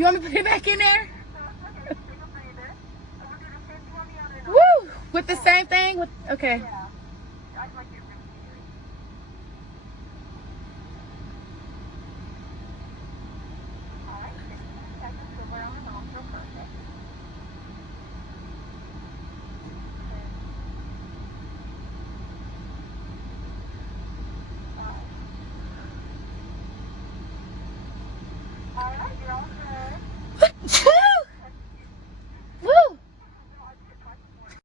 You want me to put it back in there? Woo! With the same thing? Okay.